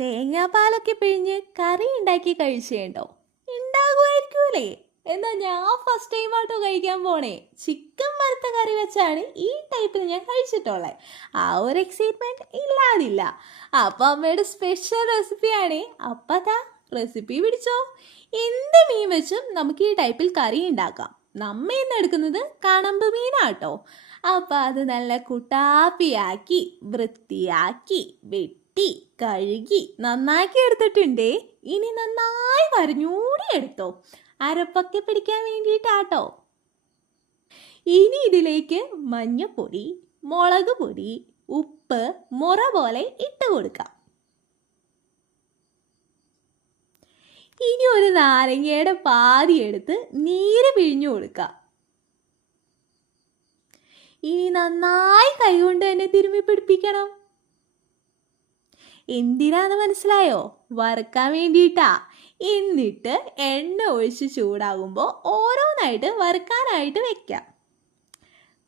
തേങ്ങാപ്പാലൊക്കെ പിഴിഞ്ഞ് കറി ഉണ്ടാക്കി കഴിച്ചേണ്ടോ? ഉണ്ടാകുമായിരിക്കൂലേ? എന്നാ ഞാൻ ഫസ്റ്റ് ടൈം ആട്ടോ കഴിക്കാൻ പോണേ. ചിക്കൻ വറുത്ത കറി വെച്ചാണ് ഈ ടൈപ്പിൽ ഞാൻ കഴിച്ചിട്ടുള്ളത്. ആ ഒരു എക്സൈറ്റ്മെന്റ് ഇല്ലാതില്ല. അപ്പൊ അമ്മയുടെ സ്പെഷ്യൽ റെസിപ്പിയാണേ. അപ്പതാ റെസിപ്പി പിടിച്ചോ. എന്ത് മീൻ വെച്ചും നമുക്ക് ഈ ടൈപ്പിൽ കറി ഉണ്ടാക്കാം. നമ്മ ഇന്ന് എടുക്കുന്നത് കണമ്പ് മീനാട്ടോ. അപ്പൊ അത് നല്ല കുട്ടാപ്പിയാക്കി വൃത്തിയാക്കി വെട്ടി കഴുകി നന്നാക്കി എടുത്തിട്ടുണ്ടേ. ഇനി നന്നായി വരഞ്ഞൂടി എടുത്തോ, അരപ്പൊക്കെ പിടിക്കാൻ വേണ്ടിയിട്ടാട്ടോ. ഇനി ഇതിലേക്ക് മഞ്ഞപ്പൊടി, മുളക് പൊടി, ഉപ്പ് മുറ പോലെ ഇട്ട് കൊടുക്കാം. ഇനി ഒരു നാരങ്ങയുടെ പാതി എടുത്ത് നീര് പിഴിഞ്ഞു കൊടുക്കാം. ഇനി നന്നായി കൈകൊണ്ട് തന്നെ തിരുമ്മി പിടിപ്പിക്കണം. എന്തിനാന്ന് മനസ്സിലായോ? വറുക്കാൻ വേണ്ടിയിട്ടാ. എന്നിട്ട് എണ്ണ ഒഴിച്ച് ചൂടാകുമ്പോൾ ഓരോന്നായിട്ട് വറുക്കാനായിട്ട് വെക്കാം.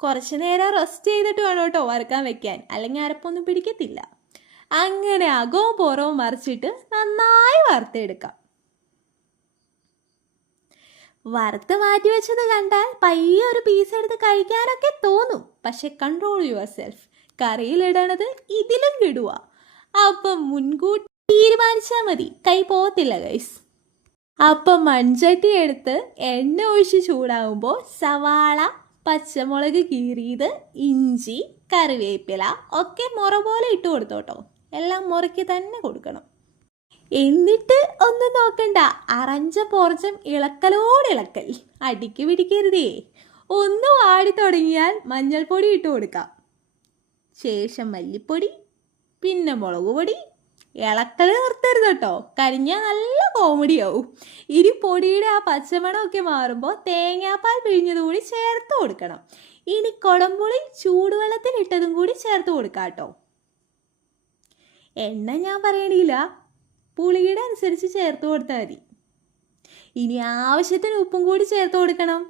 കുറച്ച് നേരം റെസ്റ്റ് ചെയ്തിട്ട് വേണം കേട്ടോ വറുക്കാൻ വെക്കാൻ, അല്ലെങ്കിൽ അരപ്പൊന്നും പിടിക്കത്തില്ല. അങ്ങനെ അകവും പുറവും മറിച്ചിട്ട് നന്നായി വറുത്തെടുക്കാം. വറുത്ത് മാറ്റി വെച്ചത് കണ്ടാൽ പയ്യെ ഒരു പീസ് എടുത്ത് കഴിക്കാനൊക്കെ തോന്നും. പക്ഷെ കൺട്രോൾ യുവർ സെൽഫ്. കറിയിലിടണത് ഇതിലും കിടുക. അപ്പം മുൻകൂട്ടി തീരുമാനിച്ചാൽ മതി, കൈ പോകത്തില്ല ഗൈസ്. അപ്പം മൺചട്ടി എടുത്ത് എണ്ണ ഒഴിച്ച് ചൂടാകുമ്പോൾ സവാള, പച്ചമുളക് കീറിയത്, ഇഞ്ചി, കറിവേപ്പില ഒക്കെ മുറ പോലെ ഇട്ട് കൊടുത്തോട്ടോ. എല്ലാം മുറയ്ക്ക് തന്നെ കൊടുക്കണം. എന്നിട്ട് ഒന്നും നോക്കണ്ട, അറഞ്ച പോർച്ചം ഇളക്കലോടിളക്കൽ. അടിക്ക് പിടിക്കരുതേ. ഒന്ന് വാടി തുടങ്ങിയാൽ മഞ്ഞൾപ്പൊടി ഇട്ട് കൊടുക്കാം. ശേഷം മല്ലിപ്പൊടി, പിന്നെ മുളക് പൊടി. ഇളക്കൽ നിർത്തരുത് കേട്ടോ, കരിഞ്ഞാൽ നല്ല കോമഡിയാവും. ഇനി പൊടിയുടെ ആ പച്ചമണമൊക്കെ മാറുമ്പോൾ തേങ്ങാപ്പാൽ പിഴിഞ്ഞത് കൂടി ചേർത്ത് കൊടുക്കണം. ഇനി കുടംപുളി ചൂടുവെള്ളത്തിൽ ഇട്ടതും കൂടി ചേർത്ത് കൊടുക്കാം കേട്ടോ. എണ്ണ ഞാൻ പറയണില്ല, പുളിയുടെ അനുസരിച്ച് ചേർത്ത് കൊടുത്താൽ മതി. ഇനി ആവശ്യത്തിന് ഉപ്പും കൂടി ചേർത്ത് കൊടുക്കണം.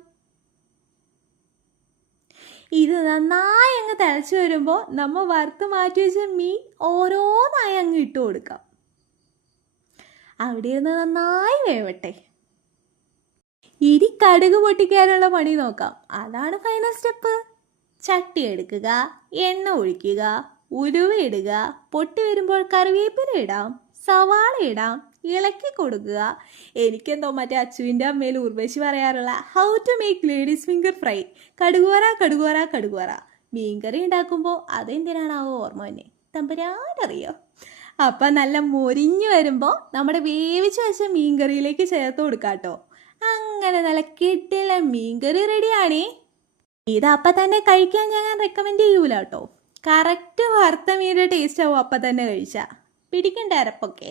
ഇത് നന്നായി അങ്ങ് തിളച്ച് വരുമ്പോൾ നമ്മൾ വറുത്ത് മാറ്റി വെച്ച മീൻ ഓരോന്നായി അങ്ങ് ഇട്ട് കൊടുക്കാം. അവിടെ നിന്ന് നന്നായി വേവട്ടെ. ഇനി കടുക് പൊട്ടിക്കാനുള്ള പണി നോക്കാം. അതാണ് ഫൈനൽ സ്റ്റെപ്പ്. ചട്ടി എടുക്കുക, എണ്ണ ഒഴിക്കുക, ഉലുവ ഇടുക. പൊട്ടി വരുമ്പോൾ കറിവേപ്പില ഇടാം, സവാള ഇടാം, ഇളക്കി കൊടുക്കുക. എനിക്കെന്തോ മറ്റേ അച്ചുവിൻ്റെ അമ്മയിൽ ഉർവശി പറയാറുള്ള how to make ladies finger fry, കടുകുവറ കടുകുവറ കടുകുവറ. മീൻകറി ഉണ്ടാക്കുമ്പോൾ അതെന്തിനാണാവോ ഓർമ്മ തന്നെ, തമ്പുരാനറിയോ. അപ്പം നല്ല മൊരിഞ്ഞു വരുമ്പോൾ നമ്മുടെ വേവിച്ച് വെച്ച മീൻകറിയിലേക്ക് ചേർത്ത് കൊടുക്കാം കേട്ടോ. അങ്ങനെ നല്ല കിട്ടില്ല മീൻകറി റെഡിയാണേ. ഇതപ്പം തന്നെ കഴിക്കാൻ ഞാൻ റെക്കമെൻഡ് ചെയ്യൂല കേട്ടോ. കറക്റ്റ് വറുത്ത മീൻ്റെ ടേസ്റ്റ് ആവും അപ്പം തന്നെ കഴിച്ചാൽ. പിടിക്കേണ്ട അരപ്പൊക്കെ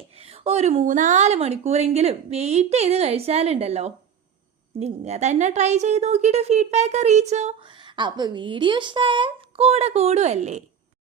ഒരു 3-4 മണിക്കൂറെങ്കിലും വെയിറ്റ് ചെയ്ത് കഴിച്ചാലുണ്ടല്ലോ. നിങ്ങൾ തന്നെ ട്രൈ ചെയ്ത് നോക്കിയിട്ട് ഫീഡ്ബാക്ക് അറിയിച്ചോ. അപ്പോൾ വീഡിയോ ഇഷ്ടമായാൽ കൂടെ കൂടുമല്ലേ.